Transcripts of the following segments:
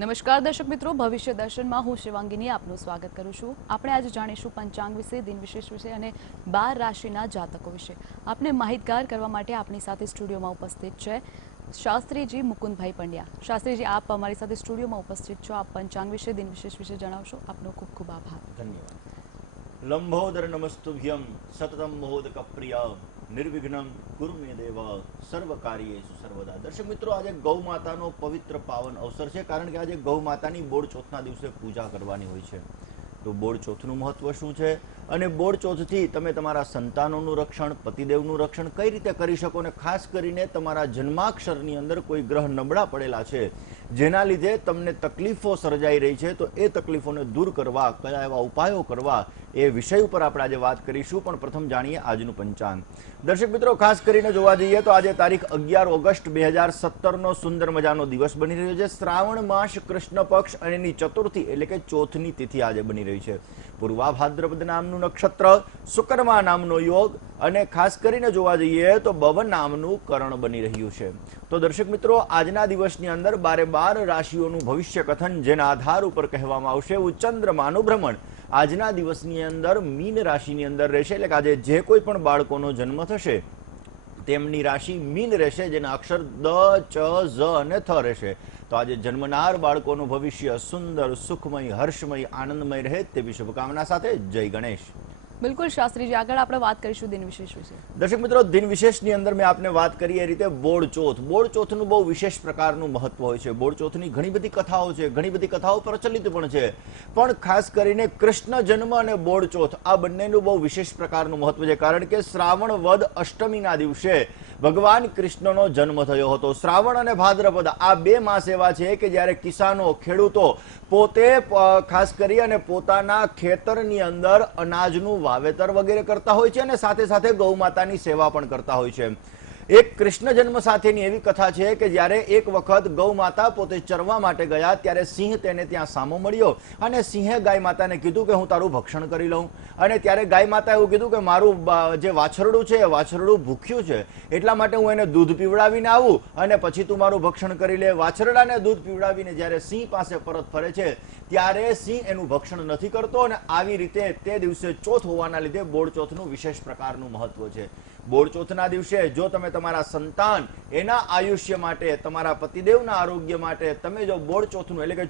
નમસ્કાર દર્શક મિત્રો, ભવિષ્ય દર્શનમાં હું શિવાંગીની આપનું સ્વાગત કરું છું। આપણે આજે જાણીશું પંચાંગ વિશે, દિન વિશેષ વિશે અને 12 રાશિના જાતકો વિશે। આપને માહિતગાર કરવા માટે આપણી સાથે સ્ટુડિયોમાં ઉપસ્થિત છે શાસ્ત્રીજી મુકુંદભાઈ પંડ્યા। શાસ્ત્રીજી, આપ અમારી સાથે સ્ટુડિયોમાં ઉપસ્થિત છો। આપ પંચાંગ વિશે, દિન વિશેષ વિશે જણાવશો। આપનો ખૂબ ખૂબ આભાર। ધન્યવાદ। લંબોદર નમસ્તુભ્યમ સતતમ મોદક પ્રિય નિર્વિઘ્નમ ગુરુ મે દેવ સર્વ કાર્યેષુ સર્વદા। દર્શક મિત્રો, આજે ગૌ માતાનો પવિત્ર પાવન અવસર છે, કારણ કે આજે ગૌ માતાની બોડ ચોથના દિવસે પૂજા કરવાની હોય છે। તો બોડ ચોથનું મહત્વ શું છે અને બોડ ચોથથી તમે તમારા સંતાનોનું રક્ષણ, પતિદેવનું રક્ષણ કઈ રીતે કરી શકો, અને ખાસ કરીને તમારા જન્માક્ષરની અંદર કોઈ ગ્રહ નબળા પડેલા છે જેના લીધે તમને તકલીફો સર્જાઈ રહી છે, તો એ તકલીફોને દૂર કરવા કયા એવા ઉપાયો કરવા એ વિષય ઉપર આપણે આજે વાત કરીશું। પણ પ્રથમ જાણીએ આજનું પંચાંગ। દર્શક મિત્રો, ખાસ કરીને જોવા જઈએ તો આજે તારીખ 11 ઓગસ્ટ 2017નો સુંદર મજાનો દિવસ બની રહ્યો છે। શ્રાવણ માસ કૃષ્ણ પક્ષ અને એની ચતુર્થી એટલે કે ચોથની તિથિ આજે બની રહી છે। પૂર્વા ભાદ્રપદ નામનું નક્ષત્ર, શુક્રમા નામનો યોગ અને ખાસ કરીને જોવા જઈએ તો બવન નામનું કરણ બની રહ્યું છે। તો દર્શક મિત્રો, આજના દિવસની અંદર 12 રાશિઓનું ભવિષ્ય કથન જેના આધાર ઉપર કહેવામાં આવશે એવું ચંદ્રમાનું ભ્રમણ આજના દિવસની અંદર મીન રાશિની અંદર રહેશે। એટલે કે આજે જે કોઈ પણ બાળકોનો જન્મ થશે તેમની રાશિ મીન રહેશે, જેના અક્ષર દ, ચ, ઝ અને થ રહેશે। તો આજે જન્મનાર બાળકોનું ભવિષ્ય સુંદર, સુખમય, હર્ષમય, આનંદમય રહે તેવી શુભકામના સાથે જય ગણેશ। બિલકુલ શાસ્ત્રીજી, આગળ આપણે વાત કરીશું દિન વિશેષ વિશે। દર્શક મિત્રો, દિન વિશેષની અંદર મેં આપને વાત કરી એ રીતે બોડ ચોથ। બોડ ચોથનું બહુ વિશેષ પ્રકારનું મહત્વ હોય છે। બોડ ચોથની ઘણી બધી કથાઓ છે, ઘણી બધી કથાઓ પ્રચલિત પણ છે, પણ ખાસ કરીને કૃષ્ણ જન્મ અને બોડ ચોથ આ બંનેનું બહુ વિશેષ પ્રકારનું મહત્વ છે, કારણ કે શ્રાવણ વદ અષ્ટમીના દિવસે ભગવાન કૃષ્ણનો જન્મ થયો હતો। શ્રાવણ અને ભાદ્રપદ આ બે માસ એવા છે કે જ્યારે કિસાનો, ખેડૂતો પોતે ખાસ કરી અને પોતાના ખેતરની અંદર અનાજનું વાવેતર વગેરે કરતા હોય છે અને સાથે સાથે ગૌ માતાની સેવા પણ કરતા હોય છે। એક કૃષ્ણ જન્મ સાથેની એવી કથા છે કે જ્યારે એક વખત ગૌ માતા પોતે ચરવા માટે ગયા ત્યારે સિંહ તેને ત્યાં સામો મળ્યો અને સિંહે ગાય માતાને કીધું કે હું તારું ભક્ષણ કરી લઉં। અને ત્યારે ગાય માતા એવું કીધું કે મારું જે વાછરડું છે એ વાછરડું ભૂખ્યું છે, એટલા માટે હું એને દૂધ પીવડાવીને આવું અને પછી તું મારું ભક્ષણ કરી લે। વાછરડાને દૂધ પીવડાવીને જ્યારે સિંહ પાસે પરત ફરે છે ત્યારે સિંહ એનું ભક્ષણ નથી કરતો, અને આવી રીતે તે દિવસે ચોથ હોવાના લીધે બોડ ચોથનું વિશેષ પ્રકારનું મહત્વ છે। બોડ ચોથના દિવસે જો તમે તમારા સંતાન, એના આયુષ્ય માટે, તમારા પતિદેવના આરોગ્ય માટે તમે જો બોડ ચોથનું એટલે કે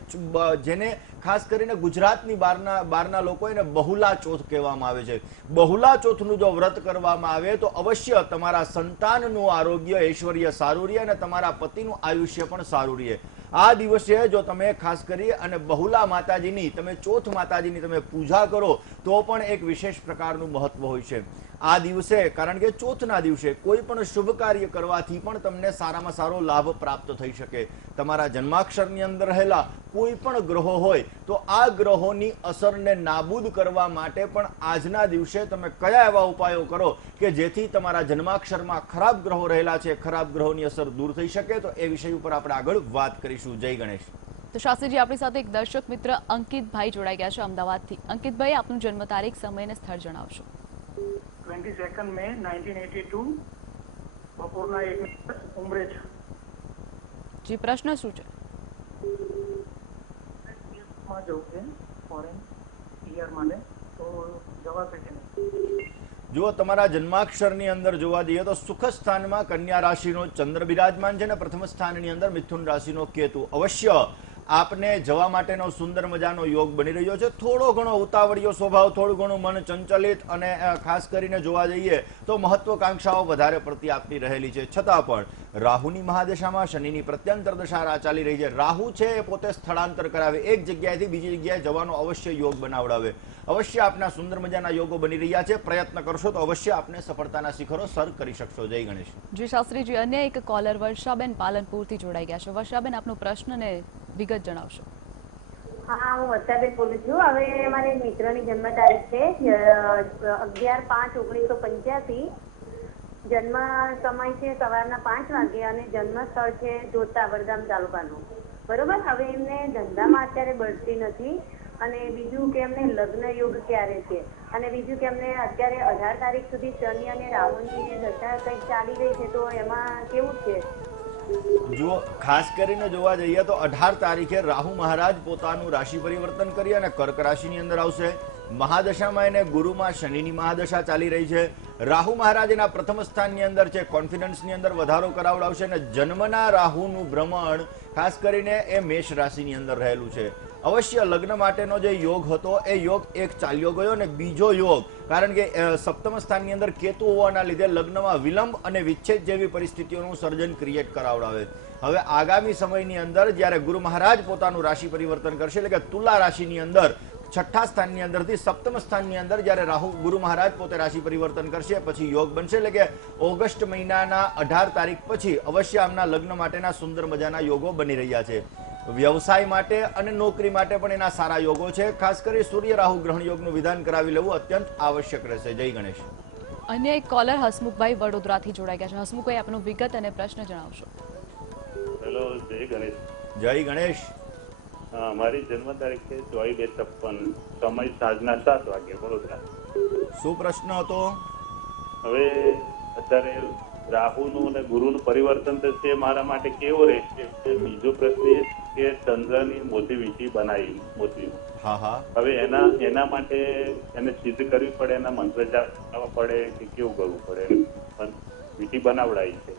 જેને ખાસ કરીને ગુજરાતની બહારના લોકો એને બહુલા ચોથ કહેવામાં આવે છે, બહુલા ચોથનું જો વ્રત કરવામાં આવે તો અવશ્ય તમારા સંતાનનું આરોગ્ય, ઐશ્વર્ય સારું રહે અને તમારા પતિનું આયુષ્ય પણ સારું રહે। આ દિવસે જો તમે ખાસ કરી અને બહુલા માતાજીની, તમે ચોથ માતાજીની તમે પૂજા કરો તો પણ એક વિશેષ પ્રકારનું મહત્વ હોય છે આ દિવસે, કારણ કે ચોથના દિવસે કોઈ પણ શુભ કાર્ય કરવાથી પણ તમને સારામાં સારો લાભ પ્રાપ્ત થઈ શકે। તમારા જન્માક્ષરની અંદર રહેલા કોઈ પણ ગ્રહો હોય તો આ ગ્રહોની અસરને નાબૂદ કરવા માટે પણ આજના દિવસે તમે કયા એવા ઉપાયો કરો કે જેથી તમારા જન્માક્ષરમાં ખરાબ ગ્રહો રહેલા છે, ખરાબ ગ્રહોની અસર દૂર થઈ શકે, તો એ વિષય ઉપર આપણે આગળ વાત કરીશું। જય ગણેશ। તો શાસ્ત્રીજી, આપણી સાથે એક દર્શક મિત્ર અંકિતભાઈ જોડાઈ ગયા છે અમદાવાદથી। અંકિતભાઈ, આપનું જન્મ તારીખ, સમય અને સ્થળ જણાવશો। 22 મે 1982 બપોરના 1 ઉમરેજ। જી, પ્રશ્ન શું છે? માં જવું છે ફોરેન ઈયર માટે, તો જવાશે કે નહીં? જો તમારા જન્માક્ષરની અંદર જોવા જઈએ તો સુખ સ્થાનમાં કન્યા રાશિનો ચંદ્ર બિરાજમાન છે અને પ્રથમ સ્થાનની અંદર મિથુન રાશિનો કેતુ। અવશ્ય આપને જવા માટેનો સુંદર મજાનો યોગ બની રહ્યો છે। થોડો ઘણો ઉતાવળિયો સ્વભાવ, થોડું ઘણું મન ચંચલિત અને ખાસ કરીને જોવા જઈએ તો મહત્વકાંક્ષાઓ વધારે પડતી આપની રહેલી છે, છતાં પણ રાહુની મહાદશામાં શનિની પ્રત્યંતર દશા ચાલી રહી છે। રાહુ છે એ પોતે સ્થળાંતર કરાવે, એક જગ્યાએથી બીજી જગ્યાએ જવાનો અવશ્ય યોગ બનાવડાવે। અવશ્ય આપના સુંદર મજાના યોગો બની રહ્યા છે, પ્રયત્ન કરશો તો અવશ્ય આપને સફળતાના શિખરો સર કરી શકશો। જય ગણેશ। જી શાસ્ત્રીજી, અન્ય એક કોલર વર્ષાબેન પાલનપુરથી જોડાઈ ગયા છે। વર્ષાબેન, આપનો પ્રશ્ન ને વિગત જણાવશો। હા, હું વર્ષાબેન બોલું છું। હવે મારી મિત્રની જન્મ તારીખ છે 11/5/1985, જન્મ સમય છે સવારના 5 વાગે અને જન્મ સ્થળ છે જોતા, વડગામ તાલુકાનું, બરોબર। હવે એમને ધંધામાં અત્યારે બઢતી નથી, અને બીજું કે એમને લગ્ન યોગ ક્યારે છે, અને બીજું કે એમને અત્યારે 18 તારીખ સુધી શનિ અને રાહુની દશા કંઈક ચાલી રહી છે, તો એમાં કેવું છે? જુઓ, ખાસ કરીને જોવા જઈએ તો 18 તારીખે રાહુ મહારાજ પોતાનું રાશિ પરિવર્તન કરી અને કર્ક રાશિની અંદર આવશે. મહાદશામાં એને ગુરુમાં શનિની મહાદશા ચાલી રહી છે. રાહુ મહારાજ એના પ્રથમ સ્થાનની અંદર છે, કોન્ફિડન્સની અંદર વધારો કરાવડાવશે અને જન્મના રાહુનું ભ્રમણ ખાસ કરીને એ મેષ રાશિની અંદર રહેલું છે. અવશ્ય લગ્ન માટેનો જે યોગ હતો એ યોગ એક ચાલ્યો ગયો અને બીજો યોગ, કારણ કે સપ્તમ સ્થાનની અંદર કેતુ હોવાના લીધે લગ્નમાં વિલંબ અને વિચ્છેદ જેવી પરિસ્થિતિઓનું સર્જન ક્રિએટ કરાવડાવે. હવે આગામી સમયની અંદર જ્યારે ગુરુ મહારાજ પોતાનું રાશિ પરિવર્તન કરશે, એટલે કે તુલા રાશિની અંદર છઠ્ઠા સ્થાનની અંદરથી સપ્તમ સ્થાનની અંદર જ્યારે રાહુ ગુરુ મહારાજ પોતે રાશિ પરિવર્તન કરશે પછી યોગ બનશે. એટલે કે ઓગસ્ટ મહિનાના 18 તારીખ પછી અવશ્ય આમના લગ્ન માટેના સુંદર મજાના યોગો બની રહ્યા છે. વ્યવસાય માટે અને નોકરી માટે પણ એના સારા યોગો છે. ખાસ કરી સૂર્ય રાહુ ગ્રહણ યોગનું વિધાન કરાવી લેવું અત્યંત આવશ્યક રહેશે. જય ગણેશ. અન્ય એક કોલર હસમુખભાઈ વડોદરાથી જોડાઈ ગયા છે. હસમુખભાઈ, આપનો વિગત અને પ્રશ્ન જણાવશો. હેલો, જય ગણેશ. જય ગણેશ. મારી જન્મ તારીખ છે 24/2/56, સમય સાંજના 7 વાગે, વડોદરા. શું પ્રશ્ન હતો? હવે અત્યારે રાહુનું અને ગુરુનું પરિવર્તન થશે, મારા માટે કેવો રહેશે? બીજો પ્રશ્ન એ કે ચંદ્રની મોટી વીંટી બનાવી, મોટી. હા હા. હવે એના માટે એને સિદ્ધ કરવી પડે, એના મંત્ર જાપ કરવા પડે કે કેવું કરવું પડે? વીંટી બનાવડાવી છે.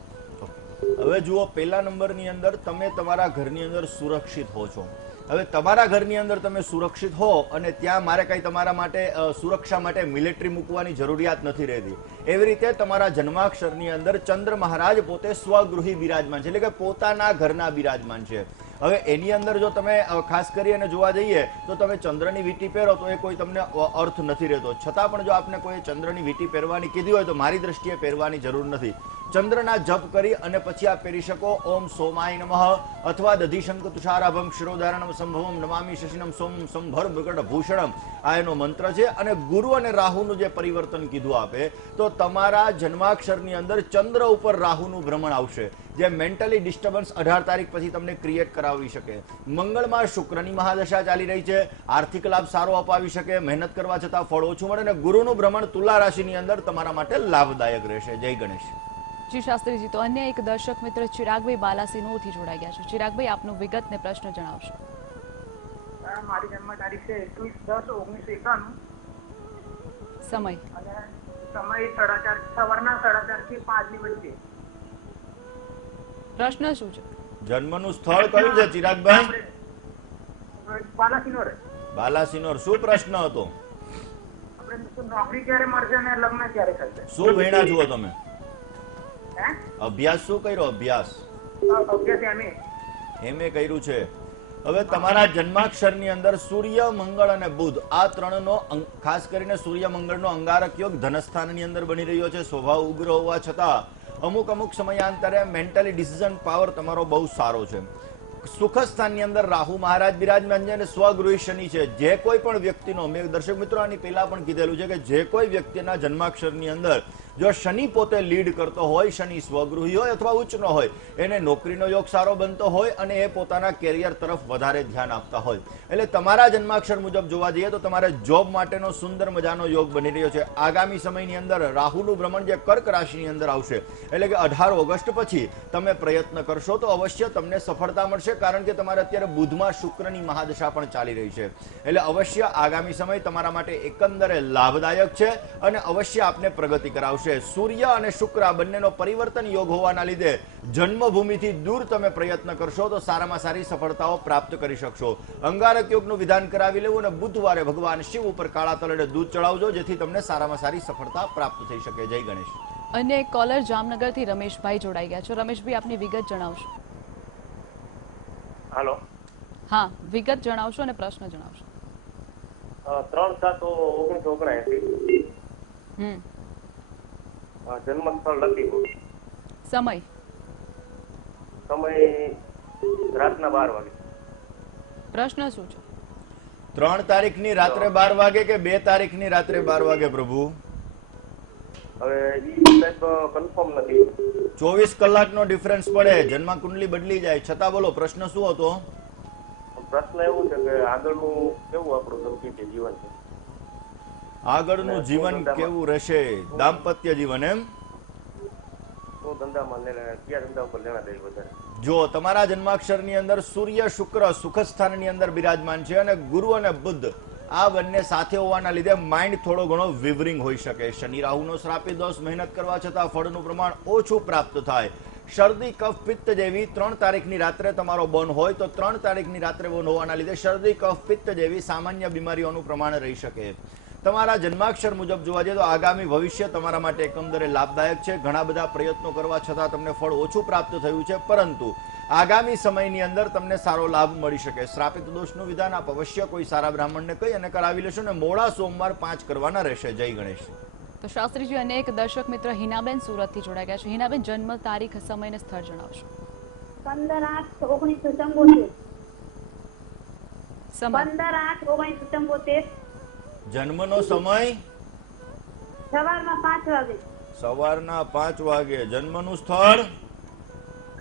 હવે જુઓ, પહેલા નંબરની અંદર તમે તમારા ઘરની અંદર સુરક્ષિત હો છો. હવે તમારા ઘરની અંદર તમે સુરક્ષિત હો અને ત્યાં મારે કંઈ તમારા માટે સુરક્ષા માટે મિલિટરી મૂકવાની જરૂરિયાત નથી રહેતી. એવી રીતે તમારા જન્માક્ષરની અંદર ચંદ્ર મહારાજ પોતે સ્વગૃહી બિરાજમાન છે, એટલે કે પોતાના ઘરના બિરાજમાન છે. હવે એની અંદર જો તમે ખાસ કરી અને જોવા જઈએ તો તમે ચંદ્રની વીંટી પહેરો તો એ કોઈ તમને અર્થ નથી રહેતો. છતાં પણ જો આપને કોઈ ચંદ્રની વીંટી પહેરવાની કીધી હોય તો મારી દ્રષ્ટિએ પહેરવાની જરૂર નથી. ચંદ્રના જપ કરી અને પછી આપ પહેરી શકો. ઓમ સોમાય નમઃ અથવા દધિશંક તુષારાભમ ક્ષીરોદારણમ સંભવમ નમામિ શશિનમ સોમ સંભર મૃગટ ભૂષણમ, આ એનો મંત્ર છે. અને ગુરુ અને રાહુનું જે પરિવર્તન કીધું આપે તો તમારા જન્માક્ષરની અંદર ચંદ્ર ઉપર રાહુનું ભ્રમણ આવશે, જે મેન્ટલી ડિસ્ટર્બન્સ 18 તારીખ પછી તમને ક્રિએટ કરાવી શકે. મંગળમાં શુક્રની મહાદશા ચાલી રહી છે, આર્થિક લાભ સારો અપાવી શકે, મહેનત કરવા છતાં ફળ ઓછું મળે. અને ગુરુનું ભ્રમણ તુલા રાશિની અંદર તમારા માટે લાભદાયક રહેશે. જય ગણેશ. જી શાસ્ત્રીજી, તો અન્ય એક દર્શક મિત્ર ચિરાગભાઈ બાલાસિનોરથી જોડાઈ ગયા છે. ચિરાગભાઈ, આપનું વિગત ને પ્રશ્ન જણાવશો. મારી જન્મ તારીખ છે 21/10/1991 સમય અને સમય 4:30 સવારના 4:30 થી 5 ની વચ્ચે. પ્રશ્ન શું છે? જન્મનું સ્થળ કયું છે ચિરાગભાઈ? બાલાસિનોર. બાલાસિનોર. શું પ્રશ્ન હતો? આપણે નોકરી ક્યારે મળશે અને લગ્ન ક્યારે થશે? શું ભણ્યા છો તમે? હે? અભ્યાસ શું કર્યો? અભ્યાસ અભ્યાસ એમએ કર્યું છે. હવે તમારા જન્માક્ષરની અંદર સૂર્ય, મંગળ અને બુધ, આ ત્રણનો ખાસ કરીને સૂર્ય મંગળનો અંગારક યોગ ધનસ્થાનની અંદર બની રહ્યો છે. સ્વભાવ ઉગ્ર હોવા છતાં અમુક સમયાંતરે મેન્ટલી ડિસિઝન પાવર તમારો બહુ સારો છે. સુખ સ્થાનની અંદર રાહુ મહારાજ બિરાજમાન છે અને સ્વગૃહી શનિ છે. જે કોઈ પણ વ્યક્તિનો, મેં દર્શક મિત્રો આની પહેલા પણ કીધેલું છે કે જે કોઈ વ્યક્તિના જન્માક્ષરની અંદર જો શનિ પોતે લીડ કરતો હોય, શનિ સ્વગૃહી હોય અથવા ઉચ્ચનો હોય, એને નોકરીનો યોગ સારો બનતો હોય અને એ પોતાના કેરિયર તરફ વધારે ધ્યાન આપતા હોય. એટલે તમારા જન્માક્ષર મુજબ જોવા જઈએ તો તમારે જોબ માટેનો સુંદર મજાનો યોગ બની રહ્યો છે. આગામી સમયની અંદર રાહુનું ભ્રમણ જે કર્ક રાશિની અંદર આવશે, એટલે કે 18 ઓગસ્ટ પછી તમે પ્રયત્ન કરશો તો અવશ્ય તમને સફળતા મળશે, કારણ કે તમારે અત્યારે બુધમાં શુક્રની મહાદશા પણ ચાલી રહી છે. એટલે અવશ્ય આગામી સમય તમારા માટે એકંદરે લાભદાયક છે અને અવશ્ય આપને પ્રગતિ કરાવશે. સૂર્ય અને શુક્ર બંનેનો પરિવર્તન યોગ હોવાના લીધે જન્મભૂમિથી દૂર તમે પ્રયત્ન કરશો તો સારામાં સારી સફળતાઓ પ્રાપ્ત કરી શકશો. અંગારક યોગનું વિધાન કરાવી લેવું અને બુધવારે ભગવાન શિવ ઉપર કાળા તલડે દૂધ ચડાવજો, જેથી તમને સારામાં સારી સફળતા પ્રાપ્ત થઈ શકે. જય ગણેશ. અન્ય એક કોલર જામનગરથી રમેશભાઈ જોડાઈ ગયા છે. રમેશભાઈ, આપની વિગત જણાવશો. હાલો. હા, વિગત જણાવશો અને પ્રશ્ન જણાવશો. 3/7/1979. જન્મ સ્થળ લખીપુર. સમય રાતના 12 વાગે. પ્રશ્ન શું છે? 3 તારીખની રાત્રે 12 વાગે કે 2 તારીખની રાત્રે 12 વાગે પ્રભુ? હવે કન્ફર્મ નથી. 24 કલાકનો ડિફરન્સ પડે, જન્મ કુંડલી બદલી જાય. છતાં બોલો, પ્રશ્ન શું હતો? પ્રશ્ન એવું છે કે આગળનું કેવું આપણું દાંપત્ય જીવન છે? આગળનું જીવન કેવું રહેશે? દાંપત્ય જીવન એમ? તો ધંધામાં કયા ધંધા ઉપર લેણા દે વધારે? જો તમારા જન્માક્ષરની અંદર સૂર્ય શુક્ર સુખ સ્થાનની અંદર બિરાજમાન છે અને ગુરુ અને બુધ આ બંને સાથે હોવાના લીધે માઇન્ડ થોડો ઘણો વિવરિંગ હોઈ શકે. શનિ રાહુનો શ્રાપી દોષ, મહેનત કરવા છતાં ફળનું પ્રમાણ ઓછું પ્રાપ્ત થાય. શરદી કફ પિત્ત જેવી 3 તારીખની રાત્રે તમારો બોન હોય તો 3 તારીખની રાત્રે બોન હોવાના લીધે શરદી કફ પિત્ત જેવી સામાન્ય બીમારીઓનું પ્રમાણ રહી શકે. તમારા જન્માક્ષર મુજબ જોવા જઈએ તો આગામી ભવિષ્ય તમારા માટે એકંદરે લાભદાયક છે. ઘણા બધા પ્રયત્નો કરવા છતાં તમને ફળ ઓછું પ્રાપ્ત થયું છે, પરંતુ આગામી સમયની અંદર તમને સારો લાભ મળી શકે. શ્રાપિત દોષનું વિધાન આપ અવશ્ય કોઈ સારા બ્રાહ્મણને કહી અને કરાવી લેશો અને મોડા સોમવાર 5 કરવાના રહેશે. જય ગણેશ. તો શાસ્ત્રીજી, અને એક દર્શક મિત્ર હિનાબેન સુરતથી જોડાઈ ગયા છે. હિનાબેન, જન્મ તારીખ, સમય અને સ્થળ જણાવશો. 15/8/1974. સમય 15/8/1974. જન્મનો સમય સવારમાં 5 વાગે. સવારના 5 વાગે. જન્મનું સ્થળ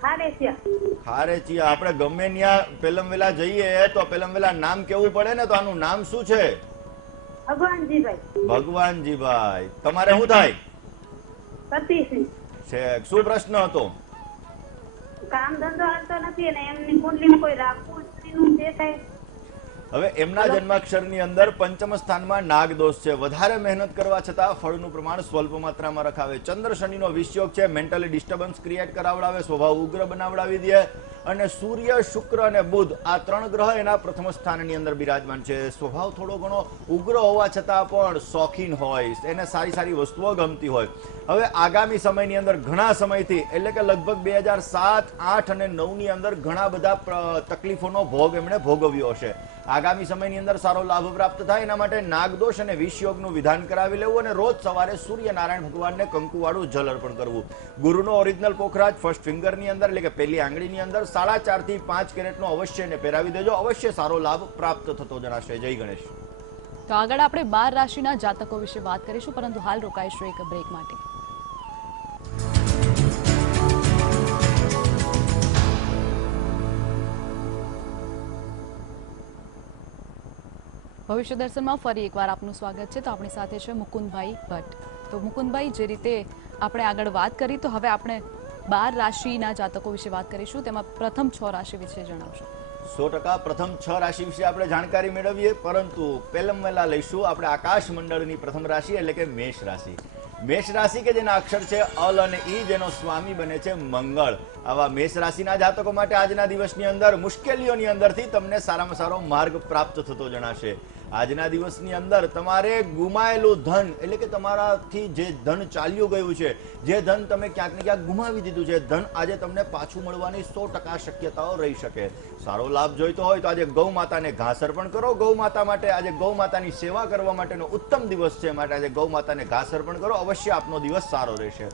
ખારેસિયા. ખારેચિયા. આપણે ગમે ત્યાં પેલમ વેલા જઈએ તો પેલમ વેલા નામ કેવું પડે ને, તો આનું નામ શું છે? ભગવાનજીભાઈ. ભગવાનજીભાઈ. તમારે શું થાય સતીશી. છે? શું પ્રશ્ન હતો? કામ ધંધો હાલતો નથી અને એમની કુંડલીમાં કોઈ રાખવું સ્ત્રીનું જે થાય. હવે એમના જન્માક્ષરની અંદર પંચમ સ્થાનમાં નાગદોષ છે. વધારે મહેનત કરવા છતાં ફળનું પ્રમાણ સ્વલ્પ માત્રામાં રખાવે. ચંદ્ર શનિનો વિષયોગ છે. મેન્ટલી ડિસ્ટર્બન્સ ક્રિએટ કરાવડાવે, સ્વભાવ ઉગ્ર બનાવડાવી દે. અને સૂર્ય, શુક્ર અને બુધ આ 3 ગ્રહ એના પ્રથમ સ્થાનની અંદર બિરાજમાન છે. સ્વભાવ થોડો ઘણો ઉગ્ર હોવા છતાં પણ શોખીન હોય, એને સારી સારી વસ્તુઓ ગમતી હોય. હવે આગામી સમયની અંદર ઘણા સમયથી, એટલે કે લગભગ 2007, 8 અને 9 ની અંદર ઘણા બધા તકલીફોનો ભોગ એમણે ભોગવ્યો હશે. આગામી સમયની અંદર સારો લાભ પ્રાપ્ત થાય એના માટે નાગદોષ અને વિષયોગનું વિધાન કરાવી લેવું અને રોજ સવારે સૂર્યનારાયણ ભગવાનને કંકુવાળું જલ અર્પણ કરવું. ગુરુનો ઓરિજિનલ પોખરાજ ફર્સ્ટ ફિંગરની અંદર, એટલે કે પહેલી આંગળીની અંદર 4.5 થી 5 કેરેટનો અવશ્ય એને પહેરાવી દેજો. અવશ્ય સારો લાભ પ્રાપ્ત થતો જણાશે. જય ગણેશ. તો આગળ આપણે 12 રાશિના જાતકો વિશે વાત કરીશું, પરંતુ હાલ રોકાઈશું એક બ્રેક માટે. ભવિષ્ય દર્શનમાં ફરી એકવાર આપનું સ્વાગત છે. તો આપણી સાથે છે મુકુંદભાઈ ભટ્ટ. તો મુકુંદભાઈ, જે રીતે આપણે આગળ વાત કરી, તો હવે આપણે 12 રાશિના જાતકો વિશે વાત કરીશું. તેમાં પ્રથમ 6 રાશિ વિશે જણાવશો. 100% પ્રથમ 6 રાશિ વિશે આપણે જાણકારી મેળવીએ, પરંતુ પહેલા વહેલા લઈશું આપણે આકાશ મંડળની પ્રથમ રાશિ, એટલે કે મેષ રાશિ. મેષ રાશિ કે જેના અક્ષર છે અલ અને ઈ, જેનો સ્વામી બને છે મંગળ. આવા મેષ રાશિના જાતકો માટે આજના દિવસની અંદર મુશ્કેલીઓની અંદરથી તમને સારામાં સારો માર્ગ પ્રાપ્ત થતો જણાશે. આજના દિવસની અંદર તમારે ગુમાયેલું ધન, એટલે કે તમારાથી જે ધન ચાલ્યું ગયું છે, જે ધન તમે ક્યાંક ને ક્યાંક ગુમાવી દીધું છે, ધન આજે તમને પાછું મળવાની 100% શક્યતાઓ રહી શકે. સારો લાભ જોઈતો હોય તો આજે ગૌ માતાને ઘાસ અર્પણ કરો. ગૌ માતા માટે આજે ગૌ માતાની સેવા કરવા માટેનો ઉત્તમ દિવસ છે, માટે આજે ગૌ માતાને ઘાસ અર્પણ કરો. અવશ્ય આપનો દિવસ સારો રહેશે.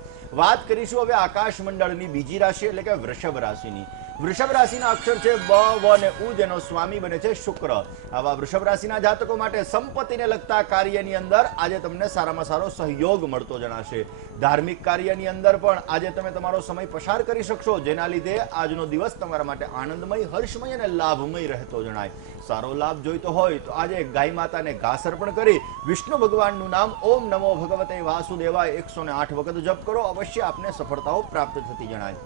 વાત કરીશું હવે આકાશ મંડળની બીજી રાશિ, એટલે કે વૃષભ રાશિની. વૃષભ રાશિના અક્ષર છે બ, વ અને ઉ, જેનો સ્વામી બને છે શુક્ર. આવા વૃષભ રાશિના જાતકો માટે સંપત્તિને લગતા કાર્યની અંદર આજે તમને સારામાં સારો સહયોગ મળતો જણાશે. ધાર્મિક કાર્યની અંદર પણ આજે તમે તમારો સમય પસાર કરી શકશો, જેના લીધે આજનો દિવસ તમારા માટે આનંદમય, હર્ષમય અને લાભમય રહેતો જણાય. સારો લાભ જોઈતો હોય તો આજે ગાય માતાને ઘાસ અર્પણ કરી વિષ્ણુ ભગવાનનું નામ ઓમ નમો ભગવતે વાસુદેવાય 108 વખત જપ કરો. અવશ્ય આપને સફળતાઓ પ્રાપ્ત થતી જણાય.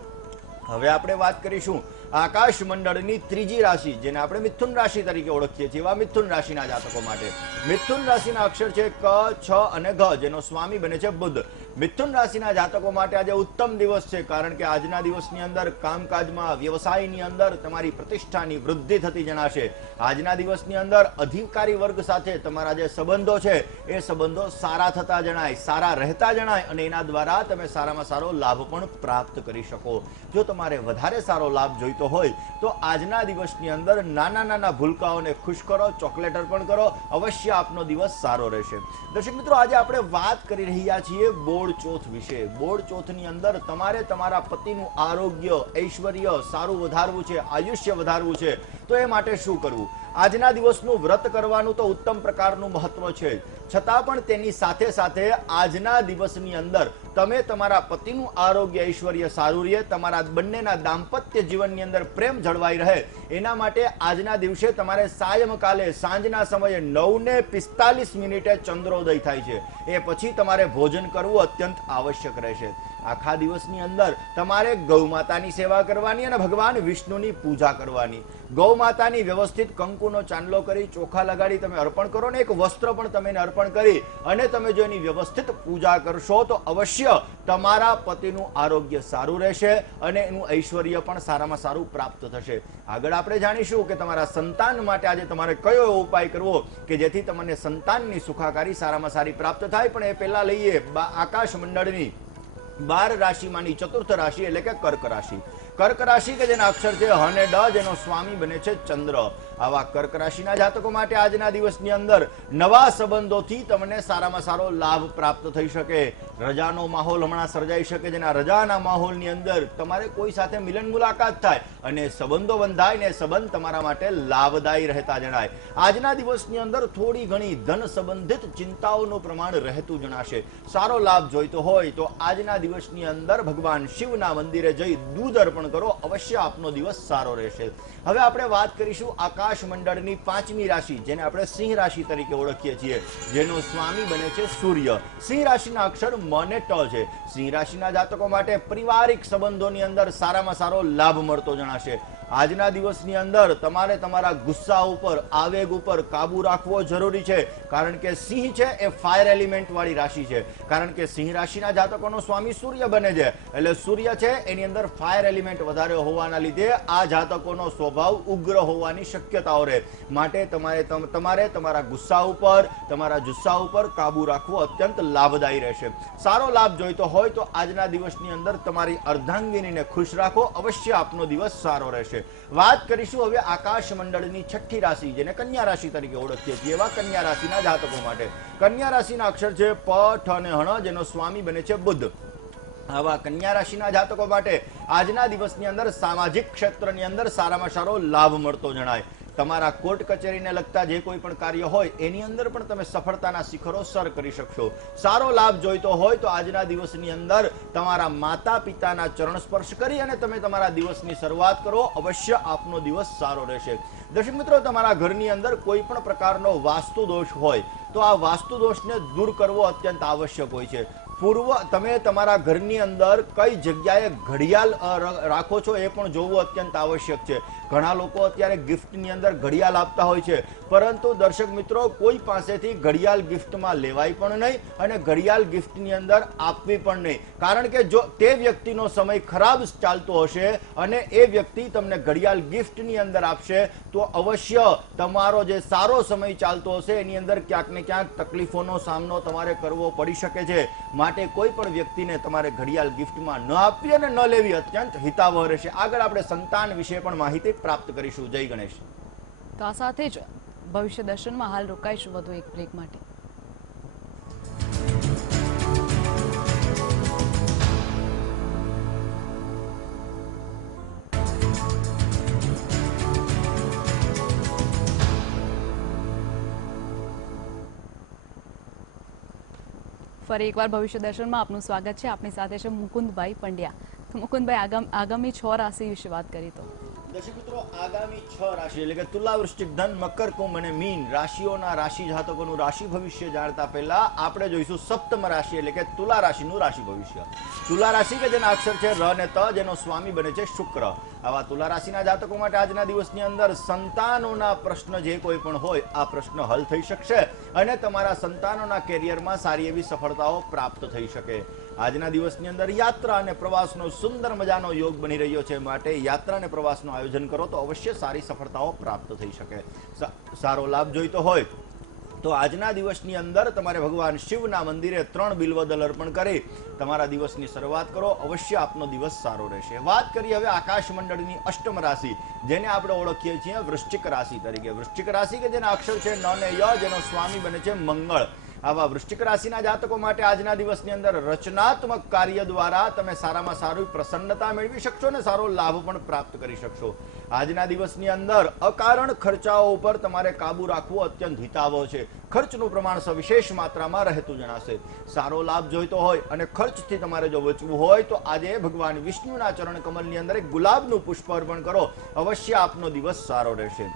હવે આપણે વાત કરીશું આકાશ મંડળની ત્રીજી રાશિ, જેને આપણે મિથુન રાશિ તરીકે ઓળખીએ છીએ. એવા મિથુન રાશિના જાતકો માટે મિથુન રાશિના અક્ષર છે ક, છ અને ઘ, જેનો સ્વામી બને છે બુધ. મિથુન રાશિના જાતકો માટે આજે ઉત્તમ દિવસ છે, કારણ કે આજના દિવસની અંદર કામકાજમાં, વ્યવસાયની અંદર તમારી પ્રતિષ્ઠાની વૃદ્ધિ થતી જણાશે. આજના દિવસની અંદર અધિકારી વર્ગ સાથે તમારા જે સંબંધો છે એ સંબંધો સારા થતા જણાય, સારા રહેતા જણાય, અને એના દ્વારા તમે સારામાં સારો લાભ પણ પ્રાપ્ત કરી શકો. જો તમારે વધારે સારો લાભ જોઈતો હોય તો આજના દિવસની અંદર નાના નાના ભૂલકાઓને ખુશ કરો, ચોકલેટ અર્પણ કરો. અવશ્ય આપનો દિવસ સારો રહેશે. દર્શક મિત્રો, આજે આપણે વાત કરી રહ્યા છીએ બોળ ચોથ વિશે. બોળ ચોથની અંદર તમારે તમારા પતિનું આરોગ્ય, ઐશ્વર્ય સારું વધારવું છે, આયુષ્ય વધારવું છે, તો એ માટે શું કરવું? આજના દિવસનું વ્રત કરવાનું તો ઉત્તમ પ્રકારનું મહત્વ છે, છતાં પણ તેની સાથે સાથે આજના દિવસની અંદર તમે તમારા પતિનું આરોગ્ય, ઐશ્વર્ય સારું રહે, તમારા બંનેના દાંપત્ય જીવનની અંદર પ્રેમ જળવાઈ રહે એના માટે આજના દિવસે તમારે સાયંકાલે સાંજના સમયે 9:45 ચંદ્રોદય થાય છે, એ પછી તમારે ભોજન કરવું અત્યંત આવશ્યક રહેશે. આખા દિવસની અંદર તમારે ગૌ માતાની સેવા કરવાની અને ભગવાન વિષ્ણુની પૂજા કરવાની. ગૌ માતાની વ્યવસ્થિત કંકુનો ચાંદલો કરી ચોખા લગાડી તમે અર્પણ કરો ને એક વસ્ત્ર પણ તમે એને અર્પણ કરી અને તમે જો એની વ્યવસ્થિત પૂજા કરશો તો અવશ્ય તમારા પતિનું આરોગ્ય સારું રહેશે અને એનું ઐશ્વર્ય પણ સારામાં સારું પ્રાપ્ત થશે. આગળ આપણે જાણીશું કે તમારા સંતાન માટે આજે તમારે કયો એવો ઉપાય કરવો કે જેથી તમને સંતાનની સુખાકારી સારામાં સારી પ્રાપ્ત થાય. પણ એ પહેલા લઈએ આકાશ મંડળની 12 રાશિમાંની ચતુર્થ રાશિ એટલે કે કર્ક રાશિ. કર્ક રાશિ કે જેના અક્ષર છે હ અને ડ, જેનો સ્વામી બને છે ચંદ્ર. આવા કર્ક રાશિના જાતકો માટે આજના દિવસની અંદર નવા સંબંધોથી તમને સારામાં સારો લાભ પ્રાપ્ત થઈ શકે. રજાનો માહોલ હમણાં સર્જાઈ શકે, જેના રજાના માહોલની અંદર તમારે કોઈ સાથે મિલન મુલાકાત થાય અને સંબંધો બંધાય ને સંબંધ તમારા માટે લાભદાયી રહેતા જણાય. આજના દિવસની અંદર થોડી ઘણી ધન સંબંધિત ચિંતાઓનું પ્રમાણ રહેતું જણાશે. સારો લાભ જોઈતો હોય તો આજના દિવસની અંદર ભગવાન શિવના મંદિરે જઈ દૂધ અર્પણ કરો, અવશ્ય આપનો દિવસ સારો રહેશે. હવે આપણે વાત કરીશું આકાશ મંડળની 5મી રાશિ, જેને આપણે સિંહ રાશિ તરીકે ઓળખીએ છીએ, જેનો સ્વામી બને છે સૂર્ય. સિંહ રાશિના અક્ષર મ અને ટ છે. સિંહ રાશિના જાતકો માટે પારિવારિક સંબંધોની અંદર સારામાં સારો લાભ મળતો જણાશે. આજના દિવસની અંદર તમારે તમારા ગુસ્સા ઉપર, આવેગ ઉપર કાબુ રાખવો જરૂરી છે, કારણ કે સિંહ છે એ ફાયર એલિમેન્ટ વાળી રાશિ છે. કારણ કે સિંહ રાશિના જાતકોનો સ્વામી સૂર્ય બને છે, એટલે સૂર્ય છે એની અંદર ફાયર એલિમેન્ટ વધારે હોવાના લીધે આ જાતકોનો સ્વભાવ ઉગ્ર હોવાની શક્યતાઓ રહે. માટે તમારે તમારા ગુસ્સા ઉપર, તમારા જુસ્સા ઉપર કાબુ રાખવો અત્યંત લાભદાયી રહેશે. સારો લાભ જોઈતો હોય તો આજના દિવસની અંદર તમારી અર્ધાંગિનીને ખુશ રાખો, અવશ્ય આપનો દિવસ સારો રહેશે. વાત કરીશું હવે આકાશ મંડળની 6ઠી રાશિ, જેને કન્યા રાશિ તરીકે ઓળખીએ છીએ, એવા કન્યા રાશિના જાતકો માટે. કન્યા રાશિના અક્ષર છે પ, ઠ અને હણ, જેનો સ્વામી બને છે બુધ. આવા કન્યા રાશિના જાતકો માટે આજના દિવસની અંદર સામાજિક ક્ષેત્રની અંદર સારામાં સારો લાભ મળતો જણાય. તમારા કોર્ટ કચેરીને લગતા જે કોઈ પણ કાર્ય હોય એની અંદર પણ તમે સફળતાના શિખરો સર કરી શકશો. સારો લાભ જોઈતો હોય તો આજના દિવસની અંદર તમારા માતા પિતાના ચરણ સ્પર્શ કરી અને તમે તમારા દિવસની શરૂઆત કરો, અવશ્ય આપનો દિવસ સારો રહેશે. દર્શક મિત્રો, તમારા ઘરની અંદર કોઈ પણ પ્રકારનો વાસ્તુ દોષ હોય તો આ વાસ્તુ દોષને દૂર કરવો અત્યંત આવશ્યક હોય છે. તમે તમારા ઘરની અંદર કઈ જગ્યાએ ઘડિયાળ રાખો છો એ પણ જોવું અત્યંત આવશ્યક છે. ઘણા લોકો અત્યારે ગિફ્ટની અંદર ઘડિયાળ આપતા હોય છે, પરંતુ દર્શક મિત્રો, કોઈ પાસેથી ઘડિયાળ ગિફ્ટમાં લેવાય પણ નહીં અને ઘડિયાળ ગિફ્ટની અંદર આપવી પણ નહીં. કારણ કે જો તે વ્યક્તિનો સમય ખરાબ ચાલતો હશે અને એ વ્યક્તિ તમને ઘડિયાળ ગિફ્ટની અંદર આપશે તો અવશ્ય તમારો જે સારો સમય ચાલતો હશે એની અંદર ક્યાંક ને ક્યાંક તકલીફોનો સામનો તમારે કરવો પડી શકે છે. માટે કોઈ પણ વ્યક્તિને તમારે ઘડિયાળ ગિફ્ટમાં ન આપવી અને ન લેવી અત્યંત હિતાવહ રહેશે. આગળ આપણે સંતાન વિશે પણ માહિતી પ્રાપ્ત કરીશું. જય ગણેશ. તો આ સાથે જ ભવિષ્ય દર્શનમાં હાલ રોકાઈશું વધુ એક બ્રેક માટે. ફરી એકવાર ભવિષ્ય દર્શનમાં આપનું સ્વાગત છે. આપણી સાથે છે મુકુંદભાઈ પંડ્યા. તો મુકુંદભાઈ, આગામી 6 રાશિ વિશે વાત કરી તો દર્શક મિત્રો, આગામી 6 રાશિ એટલે કે તુલા, વૃશ્ચિક, ધન, મકર, કુંભ અને મીન રાશિઓના રાશિ જાતકોનું રાશિ ભવિષ્ય જાણતા પહેલા આપણે જોઈશું સપ્તમ રાશિ એટલે કે તુલા રાશિનું રાશિ ભવિષ્ય. તુલા રાશિ કે જેના અક્ષર છે ર અને ત, જેનો સ્વામી બને છે શુક્ર. આવા તુલા રાશિના જાતકો માટે આજના દિવસની અંદર સંતાનોના પ્રશ્ન જે કોઈ પણ હોય આ પ્રશ્ન હલ થઈ શકશે અને તમારા સંતાનોના કેરિયરમાં સારી એવી સફળતાઓ પ્રાપ્ત થઈ શકે. આજના દિવસની અંદર યાત્રા અને પ્રવાસનો સુંદર મજાનો યોગ બની રહ્યો છે, માટે યાત્રા અને પ્રવાસનું આયોજન કરો તો અવશ્ય સારી સફળતાઓ પ્રાપ્ત થઈ શકે. સારો લાભ જોઈતો હોય તો આજના દિવસની અંદર તમારે ભગવાન શિવના મંદિરે 3 બિલ્વદલ અર્પણ કરી તમારા દિવસની શરૂઆત કરો, અવશ્ય આપનો દિવસ સારો રહેશે. વાત કરીએ હવે આકાશ મંડળની 8મ રાશિ, જેને આપણે ઓળખીએ છીએ વૃશ્ચિક રાશિ તરીકે. વૃશ્ચિક રાશિ કે જેના અક્ષર છે ન અને ય, જેનો સ્વામી બને છે મંગળ. આવા વૃશ્ચિક રાશિના જાતકો માટે આજના દિવસની અંદર રચનાત્મક કાર્ય દ્વારા તમે સારામાં સારી પ્રસન્નતા મેળવી શકશો અને સારો લાભ પણ પ્રાપ્ત કરી શકશો. આજના દિવસની અંદર અકારણ ખર્ચાઓ ઉપર તમારે કાબુ રાખવો અત્યંત હિતાવહ છે. ખર્ચનું પ્રમાણ સવિશેષ માત્રામાં રહેતું જણાશે. સારો લાભ જોઈતો હોય અને ખર્ચથી તમારે જો બચવું હોય તો આજે ભગવાન વિષ્ણુના ચરણ કમલની અંદર એક ગુલાબનું પુષ્પ અર્પણ કરો. અવશ્ય આપનો દિવસ સારો રહેશે.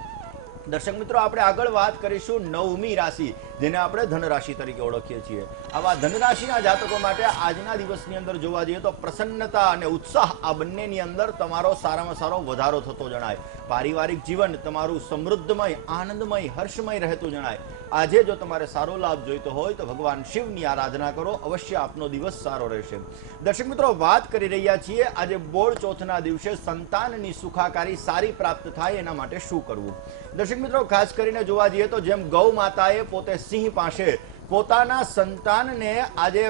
દર્શક મિત્રો, આપણે આગળ વાત કરીશું નવમી રાશિ, જેને આપણે ધન રાશિ તરીકે ઓળખીએ છીએ. આવા ધન રાશિના જાતકો માટે આજના દિવસની અંદર જોવા જઈએ તો પ્રસન્નતા અને ઉત્સાહ આ બંનેની અંદર તમારો સારામાં સારો વધારો થતો જણાય. પારિવારિક જીવન તમારું સમૃદ્ધમય, આનંદમય, હર્ષમય રહેતું જણાય. આજે જો તમારે સારો લાભ જોઈતો હોય તો ભગવાન શિવની આરાધના કરો. અવશ્ય આપનો દિવસ સારો રહેશે. દર્શક મિત્રો, વાત કરી રહ્યા છીએ આજે બોળ ચોથના દિવસે સંતાનની સુખાકારી સારી પ્રાપ્ત થાય એના માટે શું કરવું. દર્શક મિત્રો, ખાસ કરીને જોવા જઈએ તો જેમ ગૌ માતાએ પોતે સિંહ પાસે પોતાના સંતાનને આજે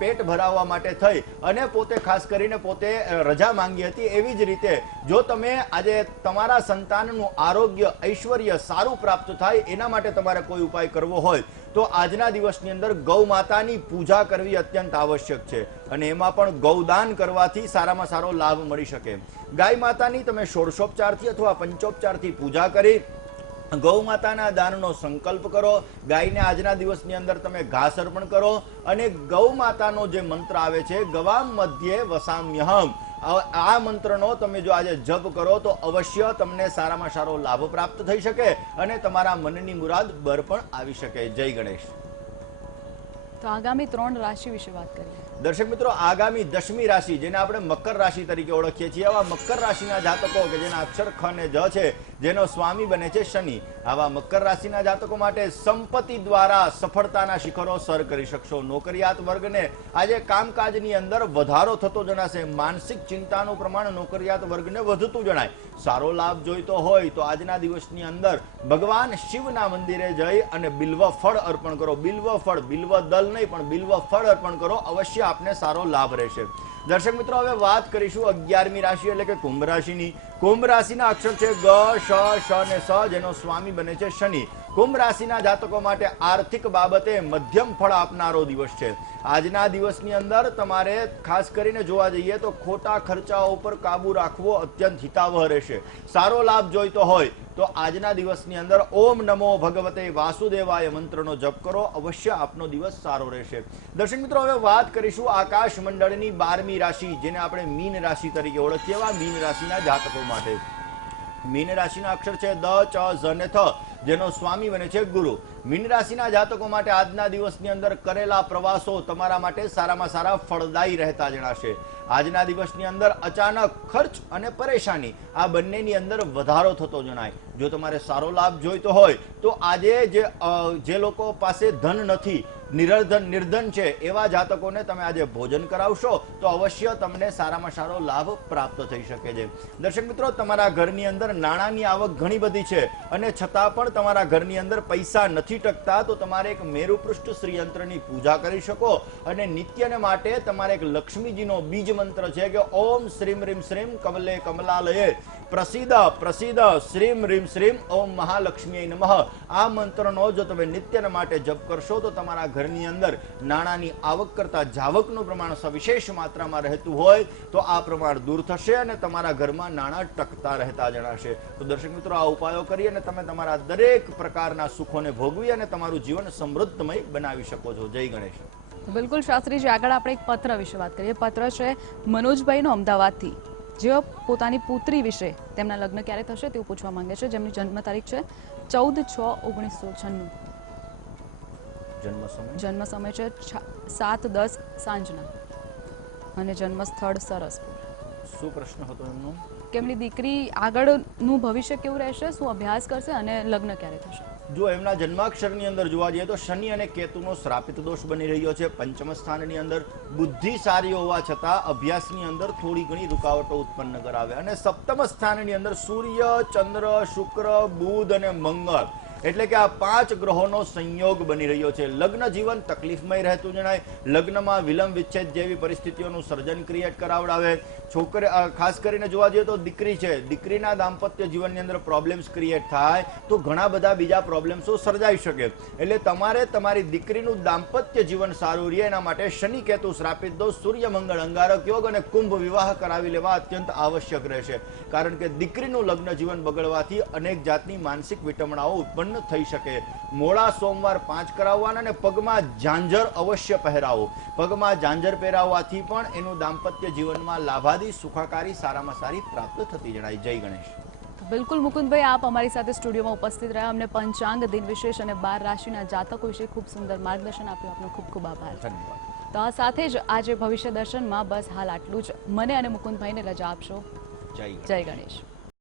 પેટ ભરાવવા માટે થઈ અને પોતે ખાસ કરીને પોતે રજા માંગી હતી, એવી જ રીતે જો તમે આજે તમારા સંતાનનું આરોગ્ય, ઐશ્વર્ય સારું પ્રાપ્ત થાય એના માટે તમારે કોઈ ઉપાય કરવો હોય તો આજના દિવસની અંદર ગૌ માતાની પૂજા કરવી અત્યંત આવશ્યક છે. અને એમાં પણ ગૌદાન કરવાથી સારામાં સારો લાભ મળી શકે. ગાય માતાની તમે ષોડશોપચારથી અથવા પંચોપચારથી પૂજા કરી ગૌ માતાના દાનનો સંકલ્પ કરો. ગાયને આજના દિવસની અંદર તમે ઘાસ અર્પણ કરો અને ગૌ માતાનો જે મંત્ર આવે છે ગવામ મધ્યે વસામ્યહમ, આ મંત્રનો તમે જો આજે જપ કરો તો અવશ્ય તમને સારામાં સારો લાભ પ્રાપ્ત થઈ શકે અને તમારા મનની મુરાદ બર પણ આવી શકે. જય ગણેશ. તો આગામી 3 રાશિ વિશે વાત કરીએ. દર્શક મિત્રો, આગામી 10મી રાશિ, જેને આપણે મકર રાશિ તરીકે ઓળખીએ છીએ, આવા મકર રાશિના જાતકો કે જેના અક્ષર ખ અને જ છે, જેનો સ્વામી બને છે શનિ, આવા મકર રાશિના જાતકો માટે સંપત્તિ દ્વારા સફળતાના શિખરો સર કરી શકશો. નોકરિયાત વર્ગને આજે કામકાજની અંદર વધારો થતો જણાશે. માનસિક ચિંતાનું પ્રમાણ નોકરિયાત વર્ગને વધતું જણાય. સારો લાભ જોઈતો હોય તો આજના દિવસની અંદર ભગવાન શિવના મંદિરે જઈ અને બિલ્વ ફળ અર્પણ કરો. બિલ્વ ફળ, બિલ્વ દલ નહીં પણ બિલ્વ ફળ અર્પણ કરો. અવશ્ય આપને સારો લાભ રહેશે. દર્શક મિત્રો, હવે વાત કરીશું 11મી રાશિ એટલે કે કુંભ રાશિની. કુંભ રાશિના અક્ષર છે ગ, શ, શ અને સ, જેનો સ્વામી બને છે શનિ. કુંભ રાશિના જાતકો માટે આર્થિક બાબતે મધ્યમ ફળ આપનારો દિવસ છે. આજના દિવસની અંદર તમારે ખાસ કરીને જોવા જઈએ તો ખોટા ખર્ચાઓ ઉપર કાબુ રાખવો અત્યંત હિતાવહ રહેશે. સારો લાભ જોઈતો હોય તો આજના દિવસની અંદર ઓમ નમો ભગવતે વાસુદેવાય મંત્રનો જપ કરો. અવશ્ય આપનો દિવસ સારો રહેશે. દર્શક મિત્રો, હવે વાત કરીશું આકાશ મંડળની 12મી રાશિ, જેને આપણે મીન રાશિ તરીકે ઓળખીએ. એવા મીન રાશિના જાતકો માટે મીન રાશિના અક્ષર છે દ, ચ, ઝ અને થ, જેનો સ્વામી બને છે ગુરુ. મીન રાશિના જાતકો માટે આજના દિવસની અંદર કરેલા પ્રવાસો તમારા માટે સારામાં સારા ફળદાયી રહેતા જણાશે. આજના દિવસની અંદર અચાનક ખર્ચ અને પરેશાની આ બંનેની અંદર વધારો થતો જણાય. જો તમારે સારો લાભ જોઈતો હોય તો આજે જે લોકો પાસે ધન નથી, નિર્ધન છે, એવા જાતકોને તમે આજે ભોજન કરાવશો તો અવશ્ય તમને સારામાં સારો લાભ પ્રાપ્ત થઈ શકે છે. દર્શક મિત્રો, તમારા ઘરની અંદર નાણાંની આવક ઘણી બધી છે અને છતાં પણ તમારા ઘરની અંદર પૈસા નથી ટકતા તો તમારે એક મેરુપૃષ્ઠ શ્રીયંત્રની પૂજા કરી શકો. અને નિત્યને માટે તમારે એક લક્ષ્મીજીનો બીજ મંત્ર છે કે ઓમ શ્રીમ રીમ શ્રીમ કમલે કમલાલયે પ્રસિદ્ધ પ્રસિદ્ધ શ્રીમ રીમ શ્રીમ ઓમ મહાલક્ષ્મી નમઃ, આ મંત્રનો જો તમે નિત્યને માટે જપ કરશો તો તમારા ઘરની અંદર નાણાંની આવક કરતા જાવકનું પ્રમાણ સવિશેષ માત્રામાં રહેતું હોય તો આ પ્રમાણ દૂર થશે અને તમારા ઘરમાં નાણાં ટકતા રહેતા જણાશે. તો દર્શક મિત્રો, આ ઉપાયો કરી અને તમે તમારા દરેક પ્રકારના સુખોને ભોગવી અને તમારું જીવન સમૃદ્ધમય બનાવી શકો છો. જય ગણેશ. બિલકુલ શાસ્ત્રીજી, આગળ આપણે એક પત્ર વિશે વાત કરીએ. પત્ર છે મનોજભાઈનો અમદાવાદથી. જેઓ પોતાની પુત્રી વિશે તેમના લગ્ન ક્યારે થશે તેવું પૂછવા માંગે છે. જેમની જન્મ તારીખ છે 14/6/1996. જન્મ સમય છે 7:10 સાંજના અને જન્મ સ્થળ સરસપુર. શું પ્રશ્ન હતો એમનો? કે એમની દીકરી આગળનું ભવિષ્ય કેવું રહેશે, શું અભ્યાસ કરશે અને લગ્ન ક્યારે થશે. જો એમના જન્માક્ષરની અંદર જોવા જઈએ તો શનિ અને કેતુનો શ્રાપિત દોષ બની રહ્યો છે. પંચમ સ્થાનની અંદર બુદ્ધિ સારી હોવા છતાં અભ્યાસની અંદર થોડી ઘણી રૂકાવટો ઉત્પન્ન કરાવે. અને સપ્તમ સ્થાનની અંદર સૂર્ય, ચંદ્ર, શુક્ર, બુધ અને મંગળ એટલે કે આ 5 ગ્રહોનો સંયોગ બની રહ્યો છે. લગ્ન જીવન તકલીફમય રહેતું જણાય. લગ્નમાં વિલંબ વિચ્છેદ જેવી પરિસ્થિતિઓનું સર્જન ક્રિએટ કરાવડાવે. ખાસ કરીને જોવા જઈએ તો દીકરી છે, દીકરીના દાંપત્ય જીવનની અંદર પ્રોબ્લેમ્સ ક્રિએટ થાય તો ઘણા બધા બીજા પ્રોબ્લેમ્સો સર્જાઈ શકે. એટલે તમારે તમારી દીકરીનું દાંપત્ય જીવન સારું રહે એના માટે શનિ કેતુ શ્રાપિત દોષ, સૂર્ય મંગળ અંગારક યોગ અને કુંભ વિવાહ કરાવી લેવા અત્યંત આવશ્યક રહેશે. કારણ કે દીકરીનું લગ્ન જીવન બગડવાથી અનેક જાતની માનસિક વિટમણાઓ ઉત્પન્ન થઈ શકે. મોડા સોમવાર 5 કરાવવાના અને પગમાં ઝાંઝર અવશ્ય પહેરાવો. પગમાં ઝાંઝર પહેરાવવાથી પણ એનું દાંપત્ય જીવનમાં લાભાદી સુખાકારી સારામાં સારી પ્રાપ્ત થતી જણાય. જય ગણેશ. બિલકુલ મુકુંદભાઈ, આપ અમારી સાથે સ્ટુડિયોમાં ઉપસ્થિત રહ્યા, અમને પંચાંગ દિન વિશેષ અને 12 રાશિના જાતકો વિશે ખૂબ સુંદર માર્ગદર્શન આપ્યું. આપનો ખૂબ ખૂબ આભાર. ધન્યવાદ. તો આ સાથે જ આજે ભવિષ્ય દર્શનમાં બસ હાલ આટલું જ. મને અને મુકુંદભાઈને રજા આપશો. જય જય ગણેશ.